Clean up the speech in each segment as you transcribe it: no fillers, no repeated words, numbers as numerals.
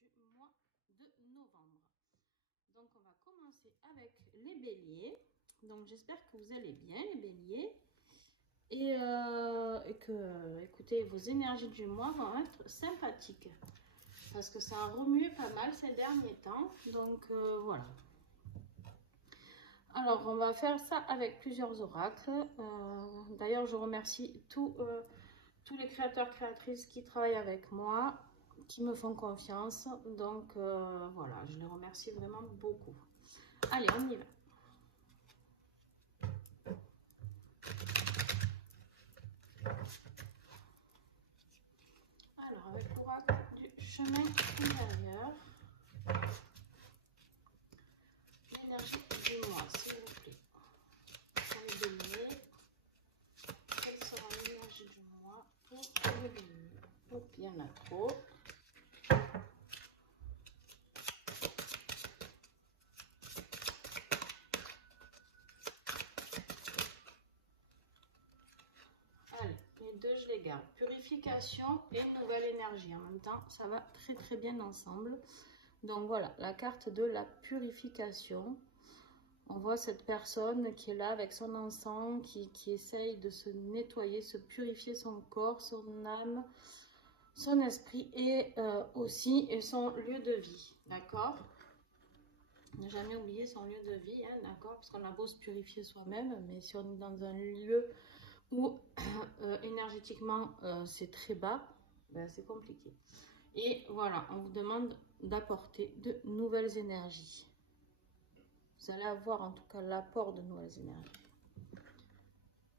du mois de novembre. Donc on va commencer avec les béliers. Donc j'espère que vous allez bien les béliers et que écoutez, vos énergies du mois vont être sympathiques parce que ça a remué pas mal ces derniers temps. Donc voilà. Alors on va faire ça avec plusieurs oracles. D'ailleurs je remercie tous les créateurs créatrices qui travaillent avec moi, qui me font confiance. Donc voilà, je les remercie vraiment beaucoup. Allez, on y va. Alors, avec l'oracle du chemin intérieur, l'énergie du mois, s'il vous plaît. Pour les béliers, quelle sera l'énergie du mois pour les béliers? Oh, il y en a trop. Allez, les deux, je les garde. Purification et nouvelle énergie. En même temps, ça va très très bien ensemble. Donc voilà, la carte de la purification. On voit cette personne qui est là avec son encens, qui essaye de se nettoyer, se purifier son corps, son âme, son esprit et aussi son lieu de vie. D'accord? Ne jamais oublier son lieu de vie, hein, d'accord? Parce qu'on a beau se purifier soi-même, mais si on est dans un lieu où énergétiquement c'est très bas, ben, c'est compliqué. Et voilà, on vous demande d'apporter de nouvelles énergies. Vous allez avoir en tout cas l'apport de nouvelles énergies.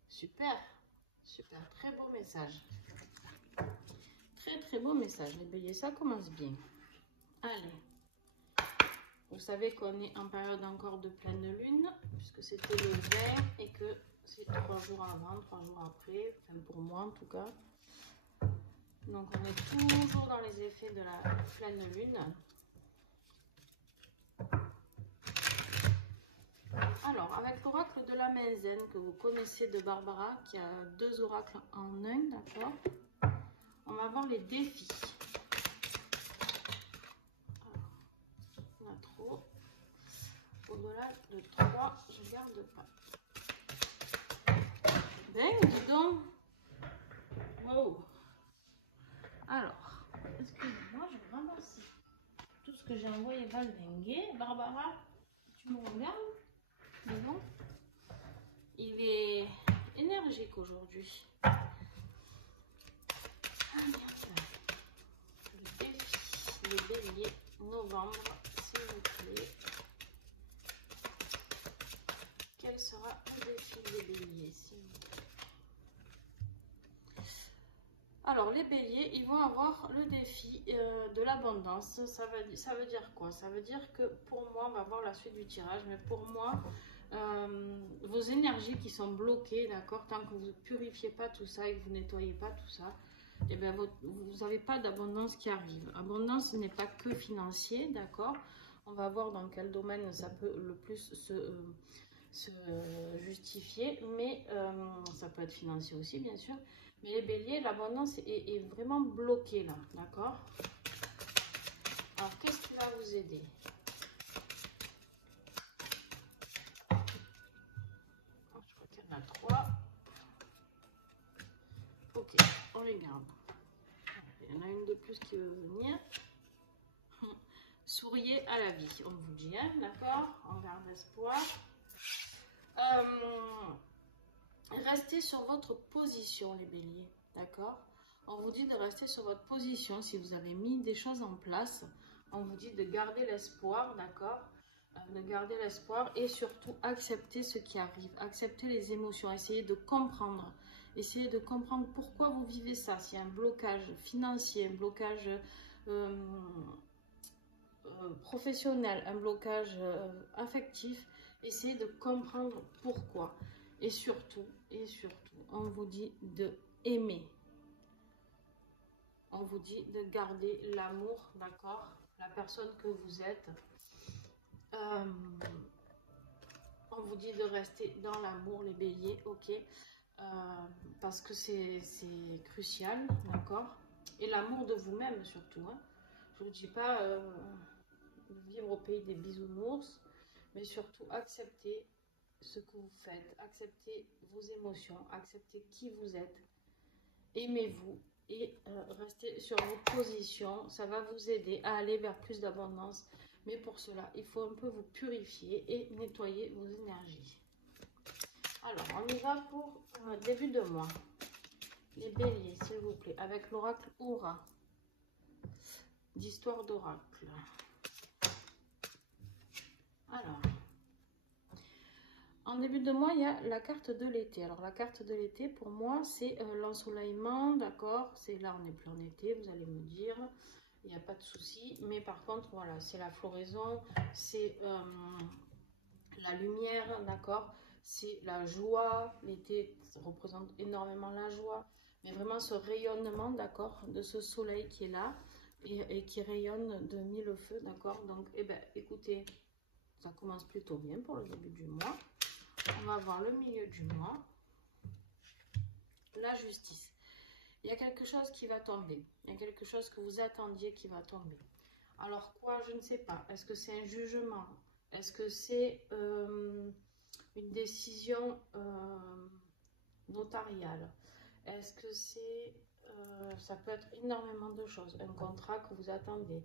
Super, super, très beau message. Très très beau message, les béliers, ça commence bien. Allez, vous savez qu'on est en période encore de pleine lune, puisque c'était le 20 et que c'est 3 jours avant, 3 jours après, enfin pour moi en tout cas. Donc on est toujours dans les effets de la pleine lune. Alors, avec l'oracle de la main zen que vous connaissez de Barbara, qui a 2 oracles en un, d'accord? On va voir les défis. Alors, on a trop. Au-delà de 3, je garde pas. Ben, dis donc. Wow. Alors, excusez-moi, je ramasse tout ce que j'ai envoyé valdinguer. Barbara, tu me regardes? Mais bon, il est énergique aujourd'hui. Le défi des béliers, novembre, s'il vous plaît. Quel sera le défi des béliers, s'il vous plaît? Alors, les béliers, ils vont avoir le défi de l'abondance. Ça veut dire quoi? Ça veut dire que pour moi, on va voir la suite du tirage, mais pour moi, vos énergies qui sont bloquées, d'accord, tant que vous ne purifiez pas tout ça et que vous ne nettoyez pas tout ça, eh bien, vous n'avez pas d'abondance qui arrive. Abondance, ce n'est pas que financier, d'accord? On va voir dans quel domaine ça peut le plus se justifier, mais ça peut être financier aussi, bien sûr. Mais les béliers, l'abondance est vraiment bloquée là, d'accord? Alors, qu'est-ce qui va vous aider? Alors, je crois qu'il y en a 3. Ok, on les garde. Il y en a une de plus qui veut venir. Souriez à la vie, on vous dit, hein, d'accord? On garde espoir. Restez sur votre position, les béliers, d'accord? On vous dit de rester sur votre position. Si vous avez mis des choses en place, on vous dit de garder l'espoir, d'accord? De garder l'espoir et surtout accepter ce qui arrive, accepter les émotions, essayer de comprendre pourquoi vous vivez ça. S'il y a un blocage financier, un blocage professionnel, un blocage affectif, essayez de comprendre pourquoi. Et surtout, on vous dit de aimer. On vous dit de garder l'amour, d'accord? La personne que vous êtes. On vous dit de rester dans l'amour, les béliers, ok? Parce que c'est crucial, d'accord? Et l'amour de vous-même surtout, hein? Je vous dis pas de vivre au pays des bisounours, mais surtout acceptez ce que vous faites, acceptez vos émotions, acceptez qui vous êtes, aimez-vous et restez sur vos positions. Ça va vous aider à aller vers plus d'abondance. Mais pour cela, il faut un peu vous purifier et nettoyer vos énergies. Alors, on y va pour début de mois. Les béliers, s'il vous plaît, avec l'oracle Oura, d'histoire d'oracle. Alors, en début de mois, il y a la carte de l'été. Alors, la carte de l'été, pour moi, c'est l'ensoleillement, d'accord? C'est là, on n'est plus en été, vous allez me dire. Il n'y a pas de souci. Mais par contre, voilà, c'est la floraison, c'est la lumière, d'accord? C'est la joie. L'été représente énormément la joie. Mais vraiment ce rayonnement, d'accord, de ce soleil qui est là et qui rayonne de mille feux, d'accord? Donc, eh ben, écoutez, ça commence plutôt bien pour le début du mois. On va voir le milieu du mois. La justice. Il y a quelque chose qui va tomber. Il y a quelque chose que vous attendiez qui va tomber. Alors quoi, je ne sais pas. Est-ce que c'est un jugement? Est-ce que c'est une décision notariale? Est-ce que c'est... ça peut être énormément de choses. Un contrat que vous attendez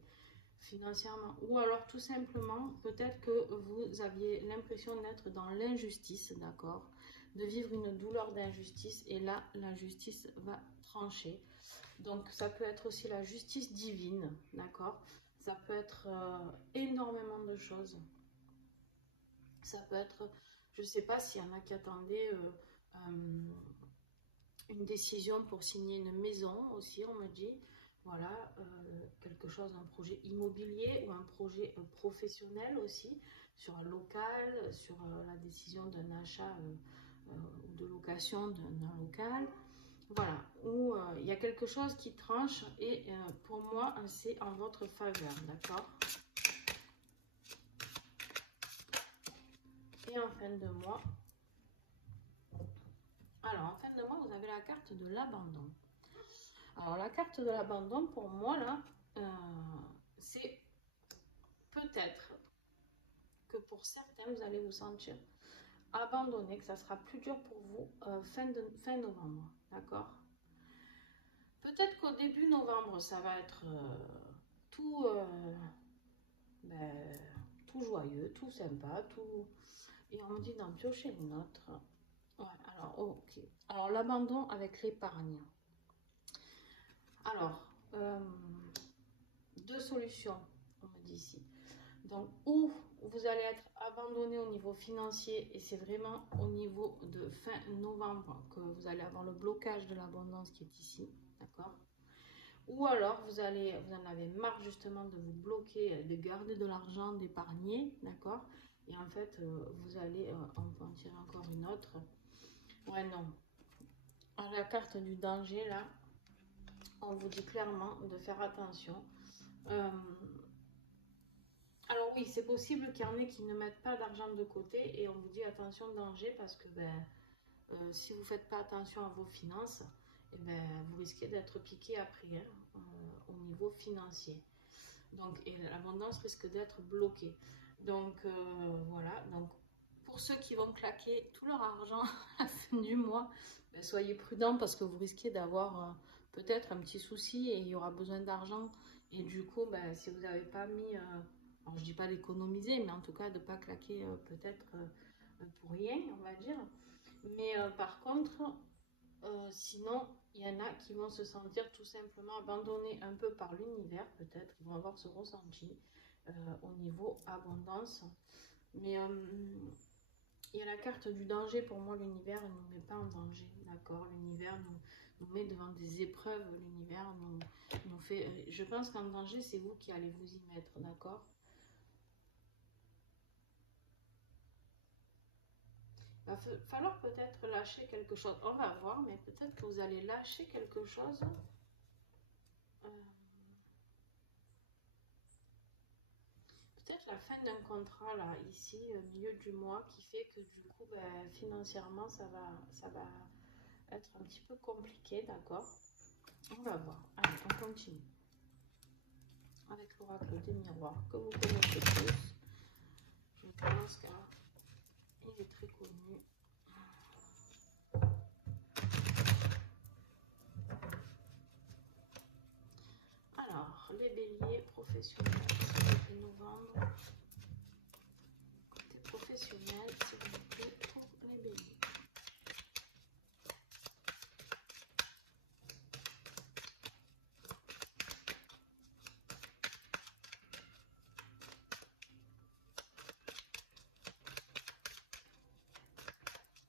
financièrement. Ou alors tout simplement, peut-être que vous aviez l'impression d'être dans l'injustice, d'accord? De vivre une douleur d'injustice. Et là, la justice va trancher. Donc ça peut être aussi la justice divine, d'accord? Ça peut être énormément de choses. Ça peut être, je ne sais pas s'il y en a qui attendaient une décision pour signer une maison aussi, on me dit. Voilà, quelque chose, un projet immobilier ou un projet professionnel aussi, sur un local, sur la décision d'un achat ou de location d'un local. Voilà, où il y a quelque chose qui tranche et pour moi, c'est en votre faveur, d'accord? Et en fin de mois, alors en fin de mois, vous avez la carte de l'abandon. Alors la carte de l'abandon, pour moi, là, c'est peut-être que pour certains, vous allez vous sentir abandonné, que ça sera plus dur pour vous fin novembre, d'accord? Peut-être qu'au début novembre, ça va être tout, tout joyeux, tout sympa, tout... Et on me dit d'en piocher une autre. Ouais, alors, ok. Alors, l'abandon avec l'épargne. Alors, deux solutions, on me dit ici. Donc, ou vous allez être abandonné au niveau financier et c'est vraiment au niveau de fin novembre que vous allez avoir le blocage de l'abondance qui est ici, d'accord? Ou alors, vous en avez marre justement de vous bloquer, de garder de l'argent, d'épargner, d'accord? Et en fait, vous allez, on peut en tirer encore une autre. Ouais, non. À la carte du danger, là, on vous dit clairement de faire attention. Alors oui, c'est possible qu'il y en ait qui ne mettent pas d'argent de côté et on vous dit attention danger parce que si vous ne faites pas attention à vos finances, vous risquez d'être piqué après au niveau financier. Donc, et l'abondance risque d'être bloquée. Donc voilà, donc pour ceux qui vont claquer tout leur argent à la fin du mois, soyez prudents parce que vous risquez d'avoir peut-être un petit souci et il y aura besoin d'argent. Et du coup, si vous n'avez pas mis, alors je dis pas d'économiser, mais en tout cas de ne pas claquer peut-être pour rien, on va dire. Mais par contre, sinon, il y en a qui vont se sentir tout simplement abandonnés un peu par l'univers, peut-être. Ils vont avoir ce ressenti au niveau abondance. Mais il y a la carte du danger. Pour moi, l'univers ne nous met pas en danger, d'accord? L'univers nous met devant des épreuves. L'univers nous fait... je pense qu'en danger, c'est vous qui allez vous y mettre, d'accord? Il va falloir peut-être lâcher quelque chose. On va voir, mais peut-être que vous allez lâcher quelque chose. Peut-être la fin d'un contrat, là, ici, au milieu du mois, qui fait que du coup, financièrement, ça va être un petit peu compliqué, d'accord? On va voir. Allez, on continue. avec l'oracle des miroirs que vous connaissez tous. Je pense qu'il est très connu. Alors, les béliers professionnels, c'est novembre. Côté professionnel, s'il vous plaît, pour les béliers.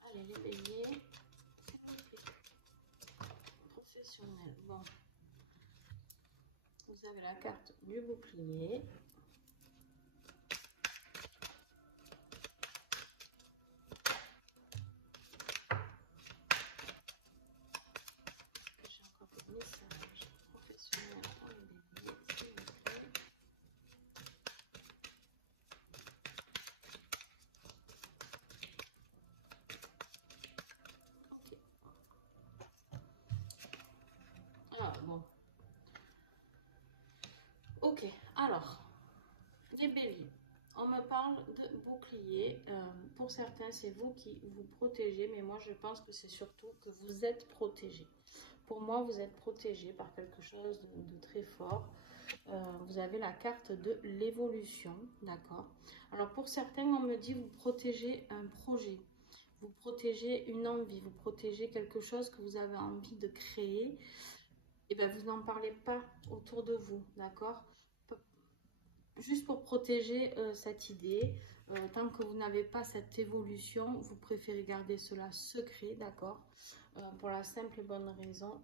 Allez, les béliers, s'il vous plaît. Professionnel. Bon. Vous avez la carte du bouclier. J'ai encore des messages professionnels pour les béliers, s'il vous plaît. Ok. Ah, bon. Ok, alors, les béliers. On me parle de bouclier. Pour certains, c'est vous qui vous protégez, mais moi, je pense que c'est surtout que vous êtes protégé. Pour moi, vous êtes protégé par quelque chose de très fort. Vous avez la carte de l'évolution, d'accord? Alors, pour certains, on me dit vous protégez un projet, vous protégez une envie, vous protégez quelque chose que vous avez envie de créer. Et bien, vous n'en parlez pas autour de vous, d'accord? Juste pour protéger cette idée, tant que vous n'avez pas cette évolution, vous préférez garder cela secret, d'accord? Pour la simple et bonne raison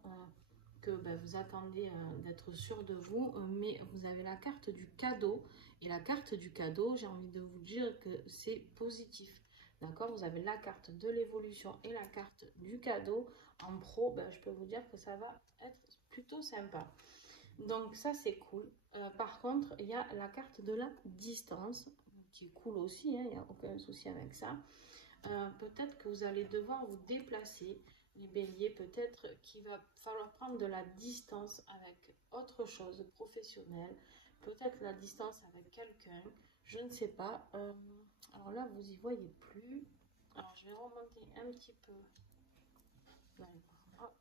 que vous attendez d'être sûr de vous, mais vous avez la carte du cadeau. Et la carte du cadeau, j'ai envie de vous dire que c'est positif, d'accord? Vous avez la carte de l'évolution et la carte du cadeau. En pro, je peux vous dire que ça va être plutôt sympa. Donc ça c'est cool. Par contre, il y a la carte de la distance qui est cool aussi, hein, il n'y a aucun souci avec ça. Peut-être que vous allez devoir vous déplacer, les béliers, peut-être qu'il va falloir prendre de la distance avec autre chose de professionnel, peut-être la distance avec quelqu'un, je ne sais pas. Alors là, vous y voyez plus. Alors je vais remonter un petit peu. Hop.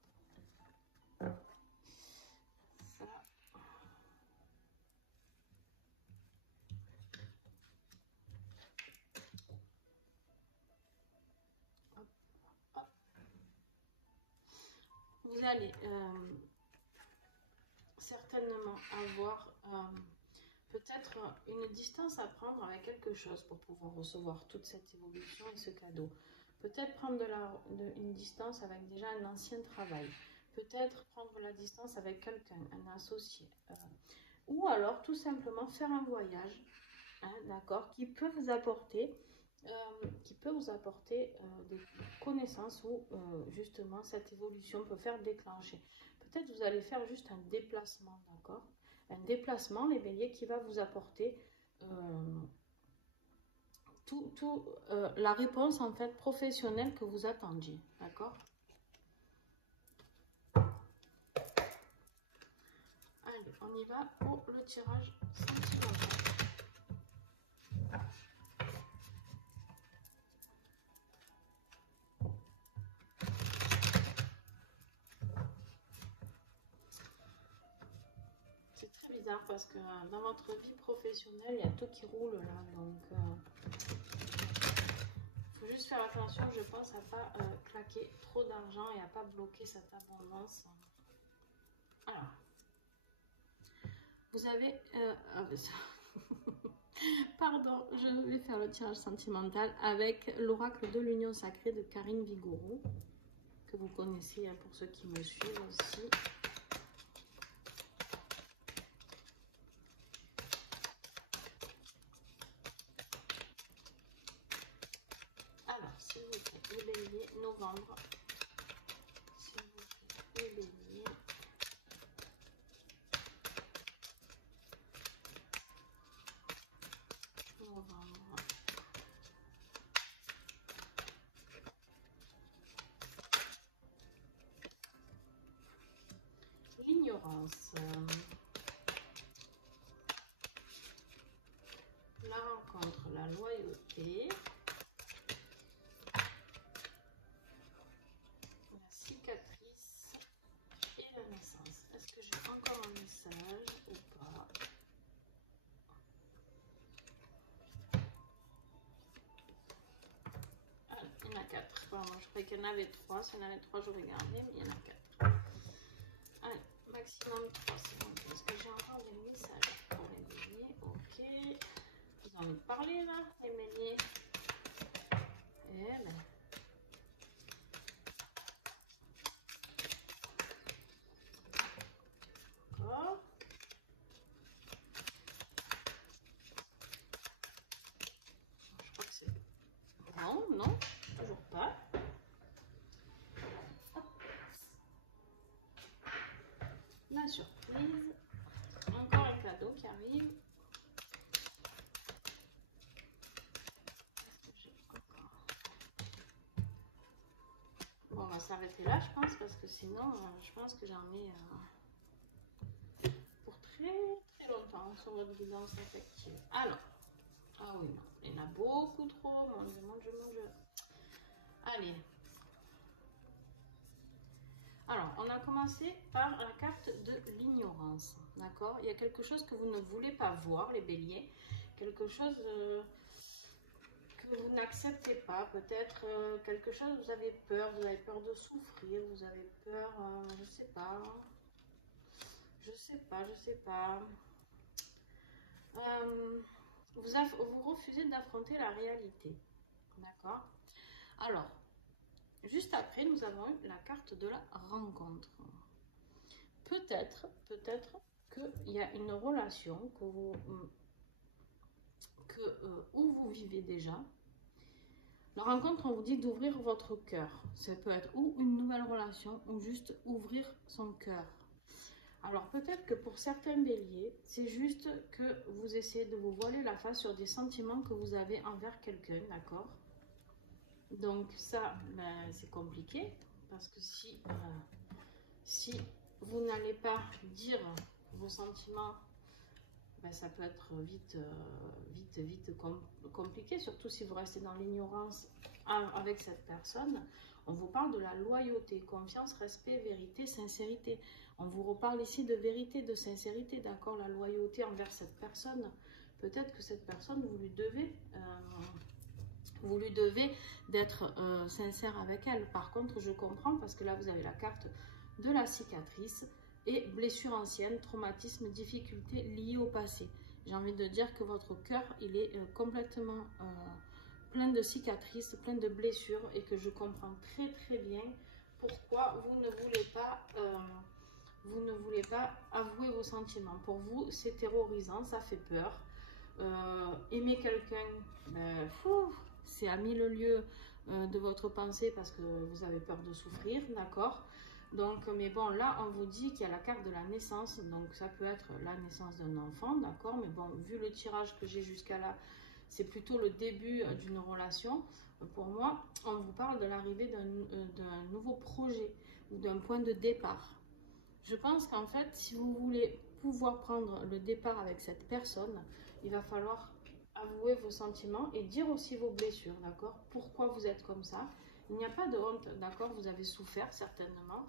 Ça. Vous allez certainement avoir peut-être une distance à prendre avec quelque chose pour pouvoir recevoir toute cette évolution et ce cadeau. Peut-être prendre une distance avec déjà un ancien travail. Peut-être prendre la distance avec quelqu'un, un associé. Ou alors tout simplement faire un voyage, hein, d'accord, qui peut vous apporter des connaissances où justement cette évolution peut faire déclencher. Peut-être vous allez faire juste un déplacement, d'accord? Un déplacement, les béliers, qui va vous apporter la réponse en fait professionnelle que vous attendiez, d'accord? Allez, on y va pour le tirage sentimental. C'est très bizarre parce que dans votre vie professionnelle, il y a tout qui roule là, donc faut juste faire attention, je pense, à pas claquer trop d'argent et à pas bloquer cette abondance. Alors, vous avez... Pardon, je vais faire le tirage sentimental avec l'oracle de l'union sacrée de Karine Vigourou, que vous connaissez pour ceux qui me suivent aussi. Alors, s'il vous plaît, les béliers, novembre. S'il vous plaît, les béliers. Novembre. L'ignorance. la loyauté, la cicatrice et la naissance. Est-ce que j'ai encore un message ou pas? Allez, il y en a 4. Bon, moi je croyais qu'il y en avait 3. S'il y en avait 3, j'aurais gardé, mais il y en a 4. Allez, maximum 3, c'est bon. Est-ce que j'ai encore des messages pour les béliers? Ok. Vous en avez parlé là, les béliers? Eh ben. D'accord. Je crois que c'est... Non, non, toujours pas. Hop. La surprise. Encore un cadeau qui arrive. Bon, on va s'arrêter là, je pense, parce que sinon, je pense que j'en ai pour très longtemps sur votre guidance affective. Alors, ah oui, non, il y en a beaucoup trop, mon Dieu, mon Dieu, mon Dieu. Allez. Alors, on a commencé par la carte de l'ignorance, d'accord? Il y a quelque chose que vous ne voulez pas voir, les béliers, quelque chose que vous n'acceptez pas, peut-être quelque chose, vous avez peur de souffrir, vous avez peur, je sais pas, vous refusez d'affronter la réalité, d'accord? Alors, juste après, nous avons eu la carte de la rencontre. Peut-être qu'il y a une relation où vous vivez déjà. La rencontre, on vous dit d'ouvrir votre cœur. Ça peut être ou une nouvelle relation ou juste ouvrir son cœur. Alors peut-être que pour certains béliers, c'est juste que vous essayez de vous voiler la face sur des sentiments que vous avez envers quelqu'un, d'accord? Donc ça, ben, c'est compliqué parce que si vous n'allez pas dire vos sentiments, ben, ça peut être vite compliqué, surtout si vous restez dans l'ignorance avec cette personne. On vous parle de la loyauté, confiance, respect, vérité, sincérité. On vous reparle ici de vérité, de sincérité, d'accord? La loyauté envers cette personne. Peut-être que cette personne, vous lui devez d'être sincère avec elle. Par contre, je comprends parce que là, vous avez la carte de la cicatrice et blessure ancienne, traumatisme, difficulté liée au passé. J'ai envie de dire que votre cœur, il est complètement plein de cicatrices, plein de blessures et que je comprends très bien pourquoi vous ne voulez pas avouer vos sentiments. Pour vous, c'est terrorisant, ça fait peur. Aimer quelqu'un, ben, c'est à 1000 lieues de votre pensée parce que vous avez peur de souffrir, d'accord? Donc, mais bon, là, on vous dit qu'il y a la carte de la naissance, donc ça peut être la naissance d'un enfant, d'accord? Mais bon, vu le tirage que j'ai jusqu'à là, c'est plutôt le début d'une relation. Pour moi, on vous parle de l'arrivée d'un nouveau projet ou d'un point de départ. Je pense qu'en fait, si vous voulez pouvoir prendre le départ avec cette personne, il va falloir avouer vos sentiments et dire aussi vos blessures, d'accord? Pourquoi vous êtes comme ça? Il n'y a pas de honte, d'accord? Vous avez souffert certainement,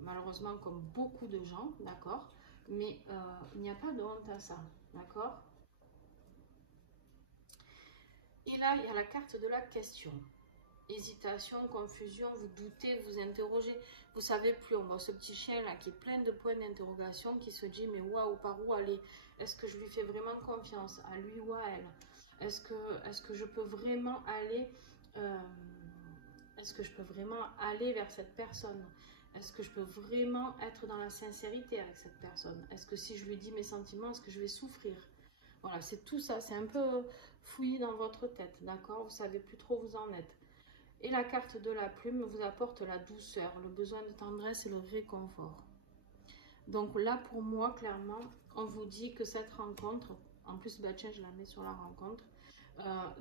malheureusement comme beaucoup de gens, d'accord? Mais il n'y a pas de honte à ça, d'accord? Et là, il y a la carte de la question. Hésitation, confusion, vous doutez, vous interrogez, vous savez plus. On voit ce petit chien là qui est plein de points d'interrogation, qui se dit mais waouh, par où aller? Est-ce que je lui fais vraiment confiance, à lui ou à elle? Est-ce que je peux vraiment aller vers cette personne? Est-ce que je peux vraiment être dans la sincérité avec cette personne? Est-ce que si je lui dis mes sentiments, est-ce que je vais souffrir? Voilà, c'est tout ça, c'est un peu fouillé dans votre tête, d'accord? Vous savez plus trop où vous en êtes. Et la carte de la plume vous apporte la douceur, le besoin de tendresse et le réconfort. Donc là, pour moi, clairement, on vous dit que cette rencontre, en plus, bah tiens, je la mets sur la rencontre,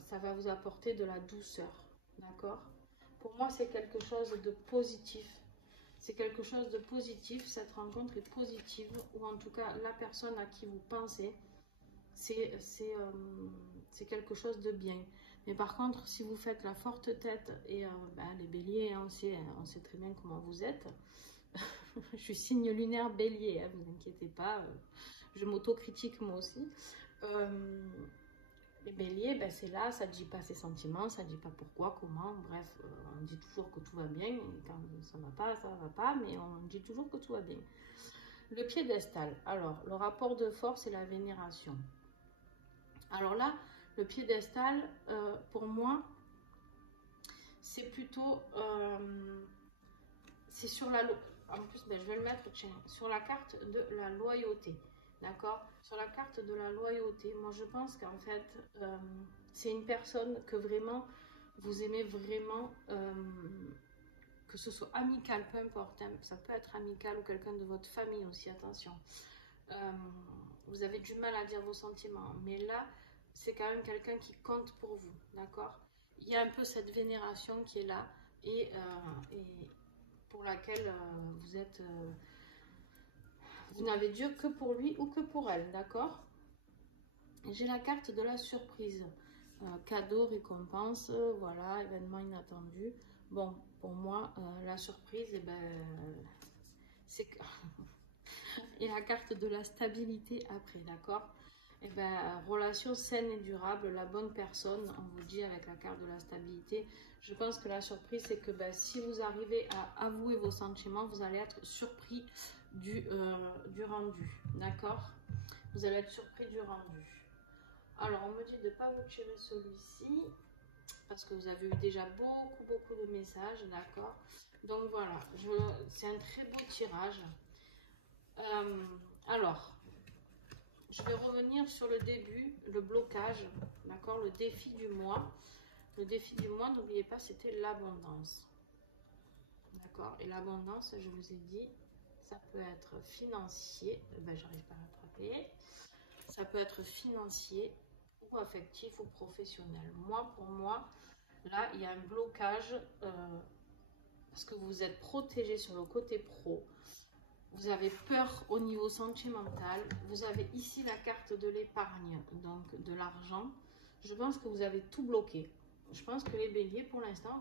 ça va vous apporter de la douceur, d'accord? Pour moi, c'est quelque chose de positif. C'est quelque chose de positif, cette rencontre est positive, ou en tout cas, la personne à qui vous pensez, c'est quelque chose de bien. Mais par contre, si vous faites la forte tête, et les béliers, hein, on sait très bien comment vous êtes. Je suis signe lunaire bélier, hein, vous inquiétez pas, je m'autocritique moi aussi. Les béliers, ben c'est là, ça ne dit pas ses sentiments, ça ne dit pas pourquoi, comment, bref, on dit toujours que tout va bien, et quand ça va pas, mais on dit toujours que tout va bien. Le piédestal, alors, le rapport de force et la vénération. Alors là, le piédestal, pour moi, c'est plutôt, c'est sur la, en plus, ben, je vais le mettre, tiens, sur la carte de la loyauté, d'accord? Sur la carte de la loyauté, moi je pense qu'en fait, c'est une personne que vraiment, vous aimez vraiment, que ce soit amical, peu importe, hein, ça peut être amical ou quelqu'un de votre famille aussi, attention. Vous avez du mal à dire vos sentiments, mais là, c'est quand même quelqu'un qui compte pour vous, d'accord? Il y a un peu cette vénération qui est là, et pour laquelle vous êtes... vous n'avez Dieu que pour lui ou que pour elle, d'accord? J'ai la carte de la surprise. Cadeau, récompense, voilà, événement inattendu. Bon, pour moi, la surprise, eh ben, c'est que... et la carte de la stabilité après, d'accord? Eh ben, relation saine et durable, la bonne personne, on vous dit avec la carte de la stabilité. Je pense que la surprise, c'est que ben, si vous arrivez à avouer vos sentiments, vous allez être surpris du rendu, d'accord? Vous allez être surpris du rendu. Alors, on me dit de ne pas vous tirer celui-ci, parce que vous avez eu déjà beaucoup de messages, d'accord? Donc voilà, c'est un très beau tirage. Alors, je vais revenir sur le début, le blocage, d'accord? Le défi du mois. Le défi du mois, n'oubliez pas, c'était l'abondance. D'accord? Et l'abondance, je vous ai dit, ça peut être financier. Ben, j'arrive pas à l'attraper. Ça peut être financier ou affectif ou professionnel. Moi, pour moi, là, il y a un blocage parce que vous êtes protégé sur le côté pro. Vous avez peur au niveau sentimental. Vous avez ici la carte de l'épargne, donc de l'argent. Je pense que vous avez tout bloqué. Je pense que les béliers, pour l'instant,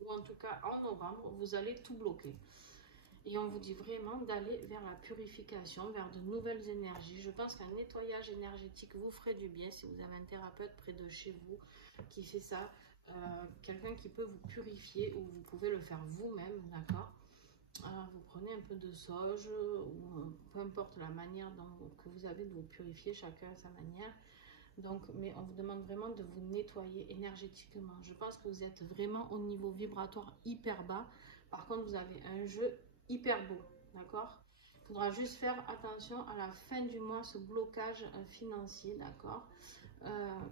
ou en tout cas en novembre, vous allez tout bloquer. Et on vous dit vraiment d'aller vers la purification, vers de nouvelles énergies. Je pense qu'un nettoyage énergétique vous ferait du bien si vous avez un thérapeute près de chez vous qui fait ça. Quelqu'un qui peut vous purifier ou vous pouvez le faire vous-même, d'accord? Vous prenez un peu de sauge ou peu importe la manière que vous avez de vous purifier, chacun à sa manière. Donc, mais on vous demande vraiment de vous nettoyer énergétiquement. Je pense que vous êtes vraiment au niveau vibratoire hyper bas. Par contre, vous avez un jeu hyper beau, d'accord? Il faudra juste faire attention à la fin du mois, ce blocage financier, d'accord?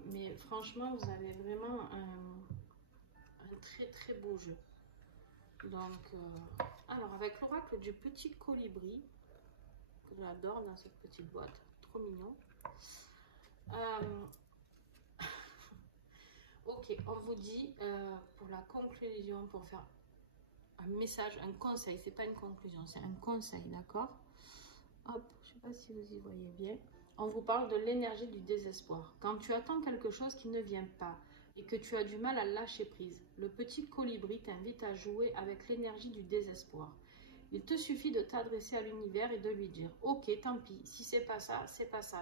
Mais franchement, vous avez vraiment un très beau jeu. Donc, alors avec l'oracle du petit colibri, que j'adore dans cette petite boîte, trop mignon. Ok, on vous dit pour la conclusion, pour faire un message, un conseil, c'est pas une conclusion, c'est un conseil, d'accord? Hop, je sais pas si vous y voyez bien. On vous parle de l'énergie du désespoir. Quand tu attends quelque chose qui ne vient pas et que tu as du mal à lâcher prise, le petit colibri t'invite à jouer avec l'énergie du désespoir. Il te suffit de t'adresser à l'univers et de lui dire « Ok, tant pis, si c'est pas ça,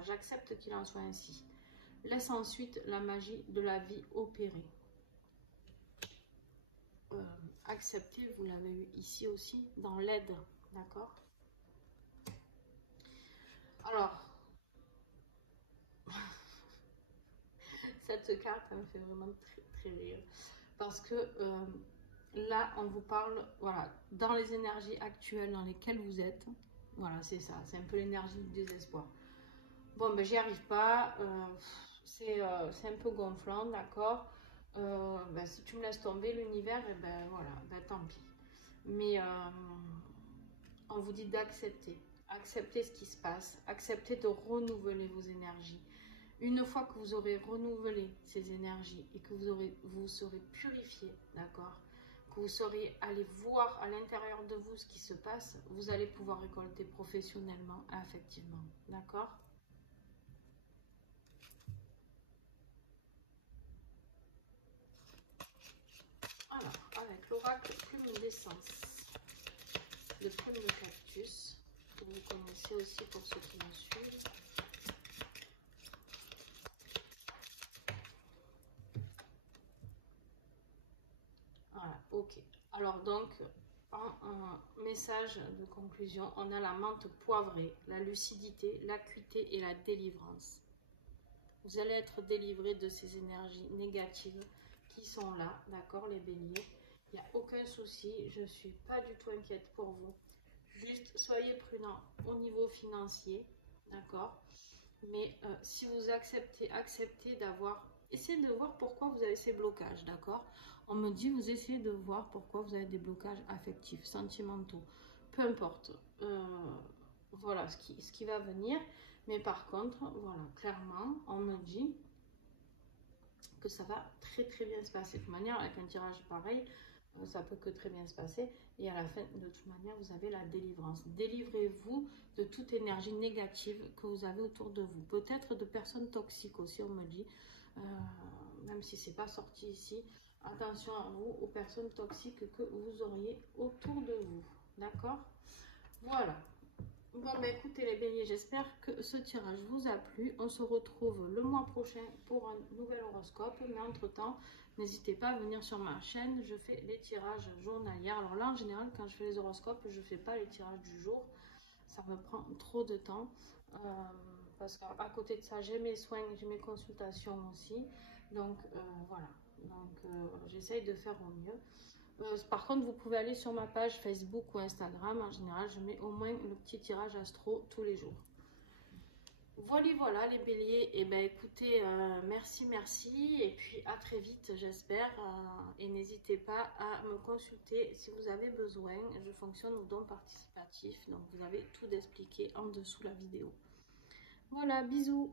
j'accepte qu'il en soit ainsi. » Laisse ensuite la magie de la vie opérer. Accepter, vous l'avez eu ici aussi, dans l'aide, d'accord? Alors, cette carte me fait vraiment très rire. Parce que là, on vous parle, voilà, dans les énergies actuelles dans lesquelles vous êtes, voilà, c'est ça, c'est un peu l'énergie du désespoir. Bon, ben j'y arrive pas, c'est un peu gonflant, d'accord? Ben, si tu me laisses tomber l'univers, et ben voilà, ben tant pis. Mais on vous dit d'accepter, accepter ce qui se passe, accepter de renouveler vos énergies. Une fois que vous aurez renouvelé ces énergies et que vous serez purifié, d'accord, que vous saurez aller voir à l'intérieur de vous ce qui se passe, vous allez pouvoir récolter professionnellement, affectivement, d'accord? l'oracle plume d'essence de plume de cactus, que vous connaissez aussi pour ceux qui me suivent. Voilà, ok. Alors donc, en message de conclusion, on a la menthe poivrée, la lucidité, l'acuité et la délivrance. Vous allez être délivré de ces énergies négatives qui sont là, d'accord les béliers. Il n'y a aucun souci, je ne suis pas du tout inquiète pour vous. Juste soyez prudents au niveau financier, d'accord. Mais si vous acceptez d'avoir, essayez de voir pourquoi vous avez ces blocages, d'accord. On me dit, vous essayez de voir pourquoi vous avez des blocages affectifs, sentimentaux, peu importe. Voilà ce qui va venir. Mais par contre, voilà, clairement, on me dit que ça va très très bien se passer. De toute manière, avec un tirage pareil, ça peut que très bien se passer. Et à la fin, de toute manière, vous avez la délivrance. Délivrez-vous de toute énergie négative que vous avez autour de vous. Peut-être de personnes toxiques aussi, on me dit. Même si c'est pas sorti ici. Attention à vous, aux personnes toxiques que vous auriez autour de vous. D'accord? Voilà. Bon, bah écoutez les béliers, j'espère que ce tirage vous a plu. On se retrouve le mois prochain pour un nouvel horoscope. Mais entre-temps, n'hésitez pas à venir sur ma chaîne. Je fais les tirages journaliers. Alors là, en général, quand je fais les horoscopes, je ne fais pas les tirages du jour. Ça me prend trop de temps. Parce qu'à côté de ça, j'ai mes soins, j'ai mes consultations aussi. Donc, voilà. Donc, j'essaye de faire au mieux. Par contre, vous pouvez aller sur ma page Facebook ou Instagram. En général, je mets au moins le petit tirage astro tous les jours. Voilà les béliers. Et ben écoutez, merci. Et puis à très vite, j'espère. Et n'hésitez pas à me consulter si vous avez besoin. Je fonctionne au don participatif. Donc vous avez tout expliqué en dessous la vidéo. Voilà, bisous.